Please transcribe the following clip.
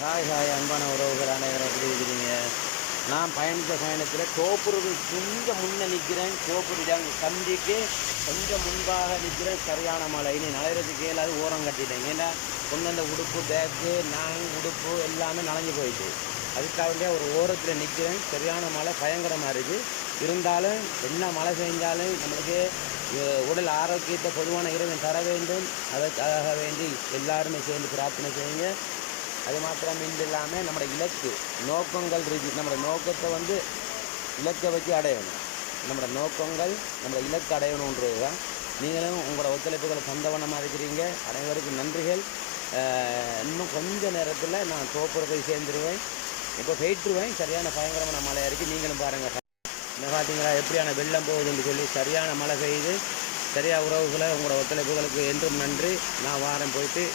Hi hi அன்பான உறவுகள் அனைவரும் எப்படி இருக்கிறீங்க? நான் பயணித்த பயணத்தில் தோப்புருக்கு கொஞ்சம் முன்னே நிற்கிறேன். தோப்புரிடம் சந்திக்கு கொஞ்சம் முன்பாக நிற்கிறேன். சரியான மழை, இனி நனைகிறதுக்கு ஏதாவது ஓரம் கட்டிட்டேன். ஏன்னா கொண்டு வந்த உடுப்பு, பேக்கு, நான் உடுப்பு எல்லாமே நனைஞ்சு போயிட்டு, அதுக்காக ஒரு ஓரத்தில் நிற்கிறேன். சரியான மழை, பயங்கரமாக இருக்குது. இருந்தாலும் என்ன மழை பெஞ்சாலும் நம்மளுக்கு உடல் ஆரோக்கியத்தை பொதுவான இறைவன் தர வேண்டும். அதற்காக வேண்டி எல்லாருமே சேர்ந்து பிரார்த்தனை செய்யுங்க. அது மாத்திரம் இல்லாமல் நம்மளோட இலக்கு நோக்கங்கள் இருக்குது. நம்மளோட நோக்கத்தை இலக்கை வச்சு அடையணும். நம்மளோட நோக்கங்கள் நம்மளோட இலக்கு அடையணுன்றது தான். நீங்களும் உங்களோட ஒத்துழைப்புகளை சந்தவனமாக இருக்கிறீங்க. அனைவருக்கும் நன்றிகள். இன்னும் கொஞ்ச நேரத்தில் நான் தோப்புற போய் சேர்ந்துருவேன். இப்போ போயிட்டுருவேன். சரியான பயங்கரமான மழையாக இருக்குது. நீங்களும் பாருங்கள். என்ன பார்த்தீங்களா எப்படியான வெள்ளம் போகுதுன்னு சொல்லி. சரியான மழை பெய்யுது. சரியாக உறவுகளை உங்களோட ஒத்துழைப்புகளுக்கு என்றும் நன்றி. நான் வாரம் போயிட்டு